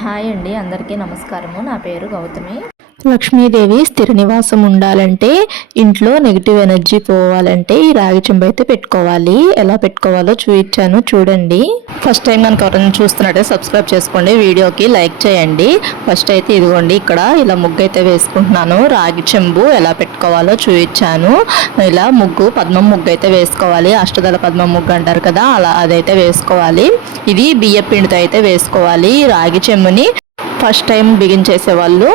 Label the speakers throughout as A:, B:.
A: Hi అండి అందరికీ నమస్కారము. నా పేరు గౌతమి.
B: లక్ష్మీదేవి స్థిర నివాసం ఉండాలంటే ఇంట్లో నెగిటివ్ ఎనర్జీ పోవాలంటే ఈ రాగి చెంబు అయితే పెట్టుకోవాలి. ఎలా పెట్టుకోవాలో చూపించాను చూడండి. ఫస్ట్ టైం కనుక ఎవరైనా చూస్తున్నట్టే సబ్స్క్రైబ్ చేసుకోండి. వీడియోకి లైక్ చేయండి. ఫస్ట్ అయితే ఇదిగోండి ఇక్కడ ఇలా ముగ్గు అయితే వేసుకుంటున్నాను. రాగి చెంబు ఎలా పెట్టుకోవాలో చూపించాను ఇలా ముగ్గు పద్మం ముగ్గు అయితే వేసుకోవాలి. అష్టదళ పద్మం ముగ్గు అంటారు కదా అలా అదైతే వేసుకోవాలి. ఇది బియ్య పిండితో అయితే వేసుకోవాలి. రాగి చెంబుని ఫస్ట్ టైం బిగించేసే వాళ్ళు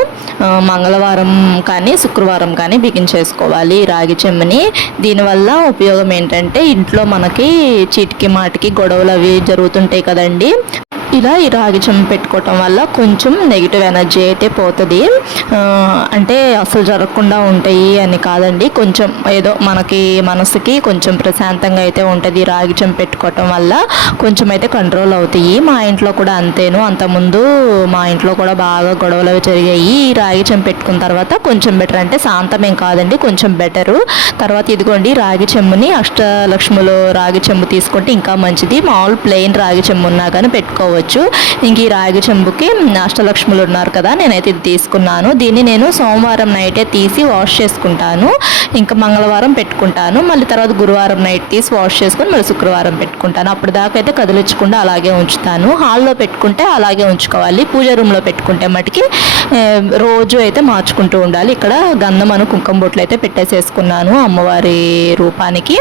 B: మంగళవారం కానీ శుక్రవారం కానీ బిగించేసుకోవాలి రాగి చెమ్మని దీనివల్ల ఉపయోగం ఏంటంటే ఇంట్లో మనకి చీటికి మాటికి గొడవలు అవి జరుగుతుంటాయి కదండి. ఇలా ఈ రాగి చెంబు పెట్టుకోవటం వల్ల కొంచెం నెగిటివ్ ఎనర్జీ అయితే పోతుంది. అంటే అసలు జరగకుండా ఉంటాయి అని కాదండి. కొంచెం ఏదో మనకి మనసుకి కొంచెం ప్రశాంతంగా అయితే ఉంటుంది రాగి చెంబు పెట్టుకోవటం వల్ల. కొంచెం అయితే కంట్రోల్ అవుతాయి. మా ఇంట్లో కూడా అంతేను. అంతకుముందు మా ఇంట్లో కూడా బాగా గొడవలు జరిగాయి. ఈ రాగి చెంబు పెట్టుకున్న తర్వాత కొంచెం బెటర్ అంటే శాంతమేం కాదండి. కొంచెం బెటరు తర్వాత ఇదిగోండి రాగి చెమ్ముని అష్టలక్ష్ములు రాగి చెమ్ము తీసుకుంటే ఇంకా మంచిది. మామూలు ప్లెయిన్ రాగి చెమ్ము ఉన్నా కానీ పెట్టుకోవచ్చు. ఇంక ఈ రాగి చెంబుకి అష్టలక్ష్ములు ఉన్నారు కదా నేనైతే ఇది తీసుకున్నాను. దీన్ని నేను సోమవారం నైటే తీసి వాష్ చేసుకుంటాను. ఇంకా మంగళవారం పెట్టుకుంటాను. మళ్ళీ తర్వాత గురువారం నైట్ తీసి వాష్ చేసుకొని మళ్ళీ శుక్రవారం పెట్టుకుంటాను. అప్పుడు దాకా అయితే కదిలించకుండా అలాగే ఉంచుతాను. హాల్లో పెట్టుకుంటే అలాగే ఉంచుకోవాలి. పూజ రూమ్లో పెట్టుకుంటే మటుకి రోజు అయితే మార్చుకుంటూ ఉండాలి. ఇక్కడ గంధమను కుంకుమ బొట్లు అయితే పెట్టేసేసుకున్నాను అమ్మవారి రూపానికి.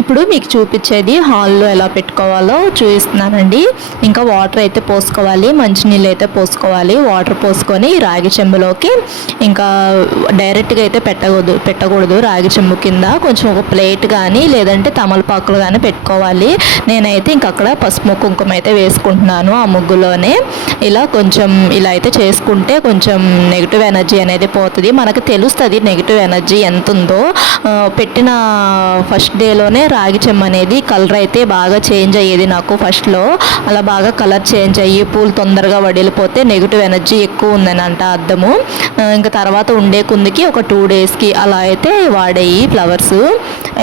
B: ఇప్పుడు మీకు చూపించేది హాల్లో ఎలా పెట్టుకోవాలో చూపిస్తున్నానండి. ఇంకా వాటర్ అయితే పోసుకోవాలి మంచినీళ్ళు అయితే పోసుకోవాలి వాటర్ పోసుకొని రాగి చెంబులోకి ఇంకా డైరెక్ట్గా అయితే పెట్టకూడదు పెట్టకూడదు రాగి చెంబు కింద. కొంచెం ఒక ప్లేట్ కానీ లేదంటే తమలపాకులు కానీ పెట్టుకోవాలి. నేనైతే ఇంక అక్కడ పసుపు కుంకుమ అయితే వేసుకుంటున్నాను ఆ ముగ్గులోనే. ఇలా కొంచెం ఇలా అయితే చేసుకుంటే కొంచెం నెగిటివ్ ఎనర్జీ అనేది పోతుంది. మనకు తెలుస్తుంది నెగిటివ్ ఎనర్జీ ఎంత ఉందో పెట్టిన ఫస్ట్ డేలోనే రాగి చెమ్మ అనేది కలర్ అయితే బాగా చేంజ్ అయ్యేది నాకు ఫస్ట్లో అలా బాగా కలర్ చేంజ్ అయ్యి పూలు తొందరగా వడిలిపోతే నెగిటివ్ ఎనర్జీ ఎక్కువ ఉందని అంట అర్థము ఇంకా తర్వాత ఉండే కుందికి ఒక టూ డేస్కి అలా అయితే వాడేయి ఫ్లవర్స్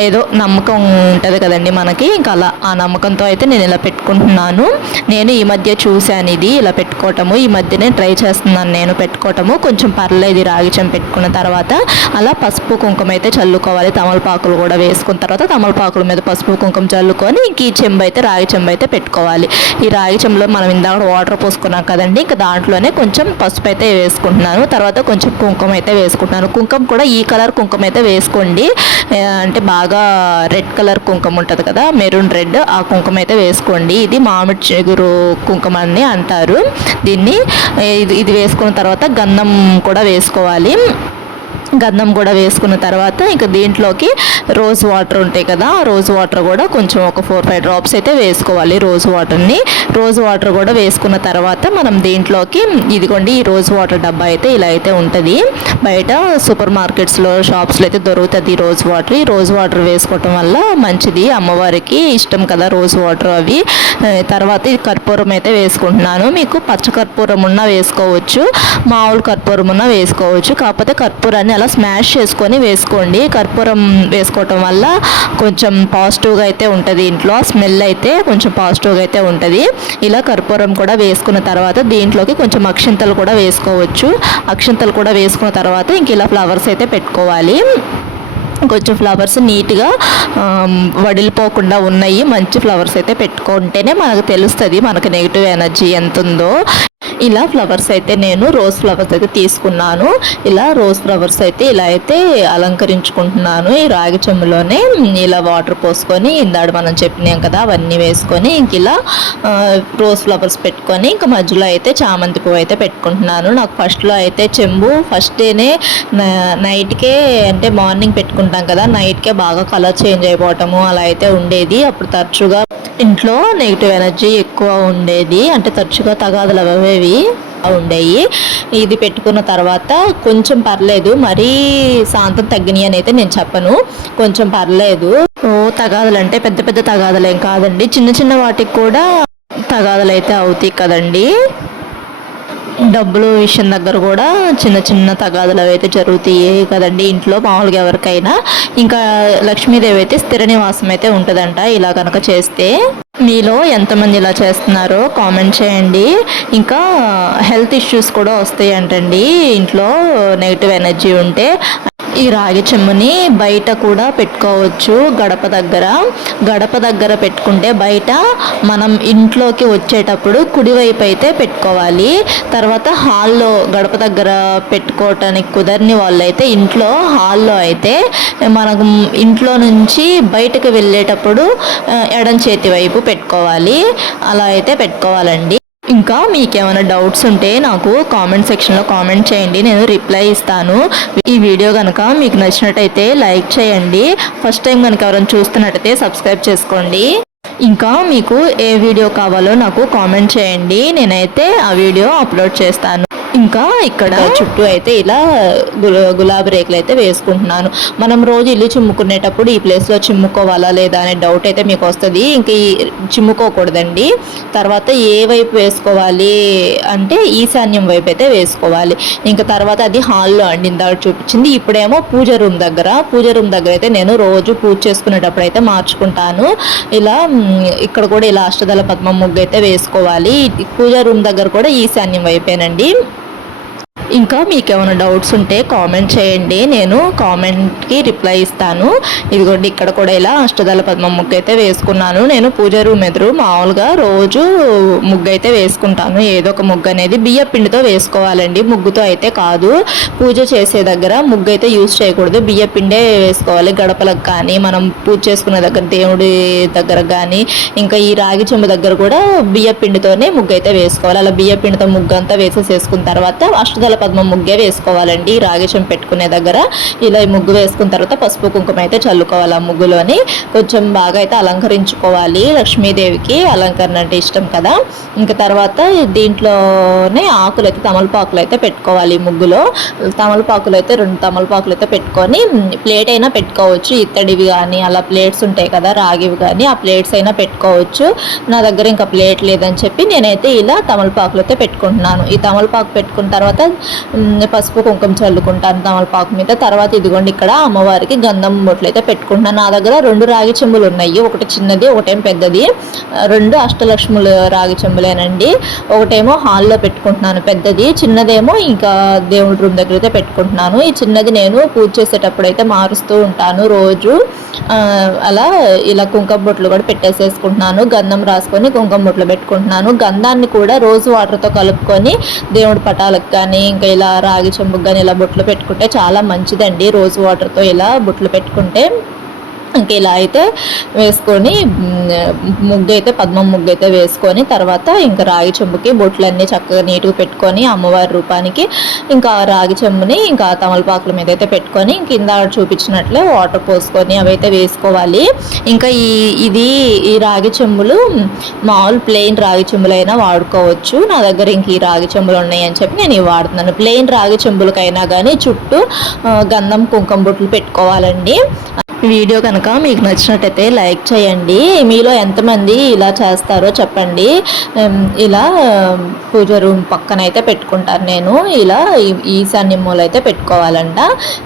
B: ఏదో నమ్మకం ఉంటుంది కదండి మనకి. ఇంకా అలా ఆ నమ్మకంతో అయితే నేను ఇలా పెట్టుకుంటున్నాను. నేను ఈ మధ్య చూశాను ఇది ఇలా పెట్టుకోవటము. ఈ మధ్యనే ట్రై చేస్తున్నాను నేను పెట్టుకోవటము. కొంచెం పర్లేదు రాగిచం రాగి పెట్టుకున్న తర్వాత అలా పసుపు కుంకుమ అయితే చల్లుకోవాలి. తమలపాకులు కూడా వేసుకున్న తర్వాత తమలపాకుల మీద పసుపు కుంకుమ చల్లుకొని ఇంక ఈ చెంబు అయితే రాగి చెంబు అయితే పెట్టుకోవాలి. ఈ రాగి చెంబులో మనం ఇందాక వాటర్ పోసుకున్నాం కదండి. ఇంకా దాంట్లోనే కొంచెం పసుపు అయితే వేసుకుంటున్నాను. తర్వాత కొంచెం కుంకుమ అయితే వేసుకుంటున్నాను. కుంకుమ కూడా ఈ కలర్ కుంకుమ అయితే వేసుకోండి. అంటే బాగా రెడ్ కలర్ కుంకుమ ఉంటుంది కదా మెరూన్ రెడ్ ఆ కుంకుమ అయితే వేసుకోండి. ఇది మామిడి చిగురు కుంకుమ అని అంటారు. దీన్ని ఇది ఇది వేసుకున్న తర్వాత గంధం కూడా వేసుకోవాలి. గంధం కూడా వేసుకున్న తర్వాత ఇంకా దీంట్లోకి రోజ్ వాటర్ ఉంటాయి కదా ఆ రోజ్ వాటర్ కూడా కొంచెం ఒక ఫోర్ ఫైవ్ డ్రాప్స్ అయితే వేసుకోవాలి రోజ్ వాటర్ని రోజ్ వాటర్ కూడా వేసుకున్న తర్వాత మనం దీంట్లోకి ఇదిగోండి ఈ రోజ్ వాటర్ డబ్బా అయితే ఇలా అయితే ఉంటుంది. బయట సూపర్ మార్కెట్స్లో షాప్స్లో అయితే దొరుకుతుంది ఈ రోజ్ వాటర్ ఈ రోజ్ వాటర్ వేసుకోవటం వల్ల మంచిది. అమ్మవారికి ఇష్టం కదా రోజ్ వాటర్ అవి. తర్వాత ఇది కర్పూరం అయితే వేసుకుంటున్నాను. మీకు పచ్చ కర్పూరం ఉన్నా వేసుకోవచ్చు మామూలు కర్పూరం ఉన్నా వేసుకోవచ్చు. కాకపోతే కర్పూరాన్ని అలా స్మాష్ చేసుకొని వేసుకోండి. కర్పూరం వేసుకోవటం వల్ల కొంచెం పాజిటివ్గా అయితే ఉంటుంది ఇంట్లో. స్మెల్ అయితే కొంచెం పాజిటివ్గా అయితే ఉంటుంది. ఇలా కర్పూరం కూడా వేసుకున్న తర్వాత దీంట్లోకి కొంచెం అక్షింతలు కూడా వేసుకోవచ్చు. అక్షింతలు కూడా వేసుకున్న తర్వాత ఇంక ఇలా ఫ్లవర్స్ అయితే పెట్టుకోవాలి. కొంచెం ఫ్లవర్స్ నీట్గా వడిలిపోకుండా ఉన్నాయి. మంచి ఫ్లవర్స్ అయితే పెట్టుకుంటేనే మనకు తెలుస్తుంది మనకు నెగిటివ్ ఎనర్జీ ఎంత ఉందో ఇలా ఫ్లవర్స్ అయితే నేను రోజ్ ఫ్లవర్స్ అయితే తీసుకున్నాను. ఇలా రోజ్ ఫ్లవర్స్ అయితే ఇలా అయితే అలంకరించుకుంటున్నాను. ఈ రాగి చెంబులోనే ఇలా వాటర్ పోసుకొని ఇందాడు మనం చెప్పినాం కదా అవన్నీ వేసుకొని ఇంక ఇలా రోజ్ ఫ్లవర్స్ పెట్టుకొని ఇంకా మధ్యలో అయితే చామంతి పువ్వు అయితే పెట్టుకుంటున్నాను. నాకు ఫస్ట్లో అయితే చెంబు ఫస్ట్ డేనే నైట్కే అంటే మార్నింగ్ పెట్టుకుంటాం కదా నైట్కే బాగా కలర్ చేంజ్ అయిపోవటము అలా అయితే ఉండేది. అప్పుడు తరచుగా ఇంట్లో నెగిటివ్ ఎనర్జీ ఎక్కువ ఉండేది. అంటే తరచుగా తగాదులు అవేవి ఉండేవి ఇది పెట్టుకున్న తర్వాత కొంచెం పర్లేదు మరీ శాంతం తగ్గినాయి అని అయితే నేను చెప్పను. కొంచెం పర్లేదు. ఓ తగాదులు అంటే పెద్ద పెద్ద తగాదులు ఏం కాదండి. చిన్న చిన్న వాటికి కూడా తగాదులు అయితే అవుతాయి కదండి. డబ్బులు విషయం దగ్గర కూడా చిన్న చిన్న తగాదులు అవి అయితే జరుగుతాయి కదండి ఇంట్లో మామూలుగా ఎవరికైనా. ఇంకా లక్ష్మీదేవి అయితే స్థిర నివాసం అయితే ఉంటుందంట. ఇలా కనుక చేస్తే మీలో ఎంతమంది ఇలా చేస్తున్నారో కామెంట్ చేయండి. ఇంకా హెల్త్ ఇష్యూస్ కూడా వస్తాయి అంటండి ఇంట్లో నెగిటివ్ ఎనర్జీ ఉంటే ఈ రాగి చెమ్ముని బయట కూడా పెట్టుకోవచ్చు గడప దగ్గర. గడప దగ్గర పెట్టుకుంటే బయట మనం ఇంట్లోకి వచ్చేటప్పుడు కుడివైపు అయితే పెట్టుకోవాలి. తర్వాత హాల్లో గడప దగ్గర పెట్టుకోవటానికి కుదరని వాళ్ళైతే ఇంట్లో హాల్లో అయితే మనకు ఇంట్లో నుంచి బయటకు వెళ్ళేటప్పుడు ఎడం చేతి వైపు పెట్టుకోవాలి. అలా అయితే పెట్టుకోవాలండి. ఇంకా మీకేమైనా డౌట్స్ ఉంటే నాకు కామెంట్ సెక్షన్లో కామెంట్ చేయండి నేను రిప్లై ఇస్తాను. ఈ వీడియో కనుక మీకు నచ్చినట్టయితే లైక్ చేయండి. ఫస్ట్ టైం కనుక ఎవరైనా చూస్తున్నట్టయితే సబ్స్క్రైబ్ చేసుకోండి. ఇంకా మీకు ఏ వీడియో కావాలో నాకు కామెంట్ చేయండి. నేనైతే ఆ వీడియో అప్లోడ్ చేస్తాను. ఇంకా ఇక్కడ చుట్టూ అయితే ఇలా గులాబీ రేకులు అయితే వేసుకుంటున్నాను. మనం రోజు ఇల్లు చిమ్ముకునేటప్పుడు ఈ ప్లేస్లో చిమ్ముకోవాలా లేదా అనే డౌట్ అయితే మీకు వస్తుంది. ఇంక ఈ చిమ్ముకోకూడదండి. తర్వాత ఏ వైపు వేసుకోవాలి అంటే ఈశాన్యం వైపు అయితే వేసుకోవాలి. ఇంకా తర్వాత అది హాల్లో అండి ఇందాక చూపించింది. ఇప్పుడేమో పూజ రూమ్ దగ్గర పూజ రూమ్ దగ్గర అయితే నేను రోజు పూజ చేసుకునేటప్పుడు అయితే మార్చుకుంటాను. ఇలా ఇక్కడ కూడా ఇలా అష్టదళ పద్మ ముగ్గు అయితే వేసుకోవాలి. పూజా పూజ రూమ్ దగ్గర కూడా ఈశాన్యం వైపేనండి. ఇంకా మీకు ఏమైనా డౌట్స్ ఉంటే కామెంట్ చేయండి. నేను కామెంట్కి రిప్లై ఇస్తాను. ఇదిగోండి ఇక్కడ కూడా ఇలా అష్టదళ పద్మం ముగ్గు అయితే వేసుకున్నాను. నేను పూజ రూమ్ ఎదురు మామూలుగా రోజు ముగ్గు అయితే వేసుకుంటాను. ఏదో ఒక ముగ్గు అనేది బియ్య పిండితో వేసుకోవాలండి. ముగ్గుతో అయితే కాదు. పూజ చేసే దగ్గర ముగ్గు అయితే యూజ్ చేయకూడదు. బియ్య పిండే వేసుకోవాలి. గడపలకు కానీ మనం పూజ చేసుకునే దగ్గర దేవుడి దగ్గర కానీ ఇంకా ఈ రాగి చెంబు దగ్గర కూడా బియ్య పిండితోనే ముగ్గు అయితే వేసుకోవాలి. అలా బియ్య పిండితో ముగ్గు అంతా వేసేసేసుకున్న తర్వాత అష్టదళ పద్మం ముగ్గే వేసుకోవాలండి. రాగేశం పెట్టుకునే దగ్గర ఇలా ఈ ముగ్గు వేసుకున్న తర్వాత పసుపు కుంకుమ అయితే చల్లుకోవాలి ఆ ముగ్గులోని. కొంచెం బాగా అయితే అలంకరించుకోవాలి. లక్ష్మీదేవికి అలంకరణ అంటే ఇష్టం కదా. ఇంకా తర్వాత దీంట్లోనే ఆకులు అయితే తమలపాకులు అయితే పెట్టుకోవాలి ఈ ముగ్గులో. తమలపాకులు అయితే రెండు తమలపాకులు అయితే పెట్టుకొని ప్లేట్ అయినా పెట్టుకోవచ్చు. ఇత్తడివి కానీ అలా ప్లేట్స్ ఉంటాయి కదా రాగివి కానీ ఆ ప్లేట్స్ అయినా పెట్టుకోవచ్చు. నా దగ్గర ఇంకా ప్లేట్ లేదని చెప్పి నేనైతే ఇలా తమలపాకులు అయితే పెట్టుకుంటున్నాను. ఈ తమలపాకు పెట్టుకున్న తర్వాత పసుపు కుంకుమ చల్లుకుంటాను తమలపాకు మీద. తర్వాత ఇదిగోండి ఇక్కడ అమ్మవారికి గంధం బొట్లు అయితే పెట్టుకుంటున్నాను నా దగ్గర రెండు రాగి చెంబులు ఉన్నాయి. ఒకటి చిన్నది ఒకటేం పెద్దది. రెండు అష్టలక్ష్ములు రాగి చెంబులేనండి. ఒకటేమో హాల్లో పెట్టుకుంటున్నాను పెద్దది. చిన్నదేమో ఇంకా దేవుడి రూమ్ దగ్గర అయితే పెట్టుకుంటున్నాను. ఈ చిన్నది నేను పూజ చేసేటప్పుడు అయితే మారుస్తూ ఉంటాను రోజు. అలా ఇలా కుంకుమ బొట్లు కూడా పెట్టేసేసుకుంటున్నాను. గంధం రాసుకొని కుంకుమ బొట్లు పెట్టుకుంటున్నాను. గంధాన్ని కూడా రోజు వాటర్తో కలుపుకొని దేవుడి పటాలకు కానీ ఇంకా ఇలా రాగి చెంబుకు కానీ ఇలా బొట్లు పెట్టుకుంటే చాలా మంచిదండి. రోజు వాటర్తో ఇలా బొట్లు పెట్టుకుంటే. ఇంక ఇలా అయితే వేసుకొని ముగ్గు అయితే పద్మం ముగ్గు అయితే వేసుకొని తర్వాత ఇంకా రాగి చెంబుకి బొట్లన్నీ చక్కగా నీట్గా పెట్టుకొని అమ్మవారి రూపానికి ఇంకా రాగి చెంబుని ఇంకా తమలపాకుల మీద అయితే పెట్టుకొని కింద చూపించినట్లే వాటర్ పోసుకొని అవైతే వేసుకోవాలి. ఇంకా ఈ ఇది ఈ రాగి చెంబులు మామూలు ప్లెయిన్ రాగి చెంబులైనా వాడుకోవచ్చు. నా దగ్గర ఇంక ఈ రాగి చెంబులు ఉన్నాయి అని చెప్పి నేను ఇవి వాడుతున్నాను. ప్లెయిన్ రాగి చెంబులకైనా కానీ చుట్టూ గంధం కుంకుమ బొట్లు పెట్టుకోవాలండి. వీడియో కనుక మీకు నచ్చినట్టయితే లైక్ చేయండి. మీలో ఎంతమంది ఇలా చేస్తారో చెప్పండి. ఇలా పూజ రూమ్ పక్కన అయితే పెట్టుకుంటాను నేను. ఇలా ఈశాన్య మూల అయితే పెట్టుకోవాలంట.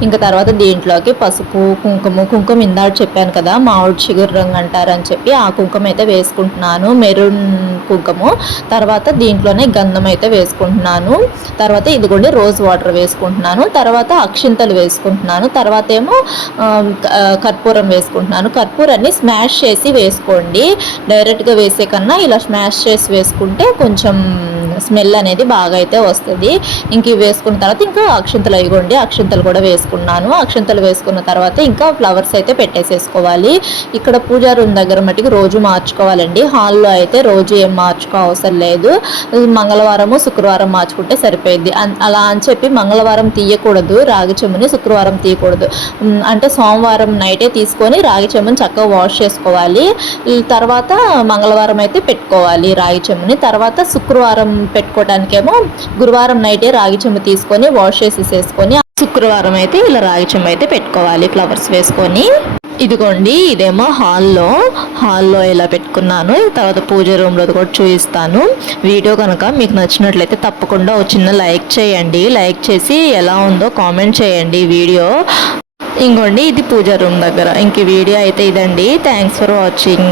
B: ఇంకా తర్వాత దీంట్లోకి పసుపు కుంకుమ కుంకుమ ఇందాక చెప్పాను కదా మామిడి చిగురు రంగు అంటారని చెప్పి ఆ కుంకుమ అయితే వేసుకుంటున్నాను. మెరూన్ కుంకుమ. తర్వాత దీంట్లోనే గంధం అయితే వేసుకుంటున్నాను. తర్వాత ఇదిగోండి రోజ్ వాటర్ వేసుకుంటున్నాను. తర్వాత అక్షింతలు వేసుకుంటున్నాను. తర్వాత ఏమో కర్పూరం వేసుకుంటున్నాను. కర్పూరాన్ని స్మాష్ చేసి వేసుకోండి. డైరెక్ట్గా వేసే కన్నా ఇలా స్మాష్ చేసి వేసుకుంటే కొంచెం స్మెల్ అనేది బాగా అయితే వస్తుంది. ఇంక ఇవి వేసుకున్న తర్వాత ఇంకా అక్షంతలు అయిగోండి అక్షంతలు కూడా వేసుకున్నాను. అక్షంతలు వేసుకున్న తర్వాత ఇంకా ఫ్లవర్స్ అయితే పెట్టేసేసుకోవాలి. ఇక్కడ పూజా రూమ్ దగ్గర మట్టుకు రోజు మార్చుకోవాలండి. హాల్లో అయితే రోజు ఏం మార్చుకో అవసరం లేదు. మంగళవారము శుక్రవారం మార్చుకుంటే సరిపోయింది అలా అని చెప్పి మంగళవారం తీయకూడదు. రాగి చెమ్ముని శుక్రవారం తీయకూడదు. అంటే సోమవారం నైటే తీసుకొని రాగి చెమ్ముని చక్కగా వాష్ చేసుకోవాలి. తర్వాత మంగళవారం అయితే పెట్టుకోవాలి రాగి చెమ్ముని తర్వాత శుక్రవారం పెట్టుకోవడానికేమో గురువారం నైటే రాగి చెంబు తీసుకొని వాష్ చేసేసేసుకొని శుక్రవారం అయితే ఇలా రాగి చెంబు అయితే పెట్టుకోవాలి ఫ్లవర్స్ వేసుకొని. ఇదిగోండి ఇదేమో హాల్లో. హాల్లో ఇలా పెట్టుకున్నాను. తర్వాత పూజ రూమ్లో కూడా చూపిస్తాను. వీడియో కనుక మీకు నచ్చినట్లయితే తప్పకుండా ఒక చిన్న లైక్ చేయండి. లైక్ చేసి ఎలా ఉందో కామెంట్ చేయండి వీడియో. ఇంకోండి ఇది పూజ రూమ్ దగ్గర. ఇంక వీడియో అయితే ఇదండి. Thanks for watching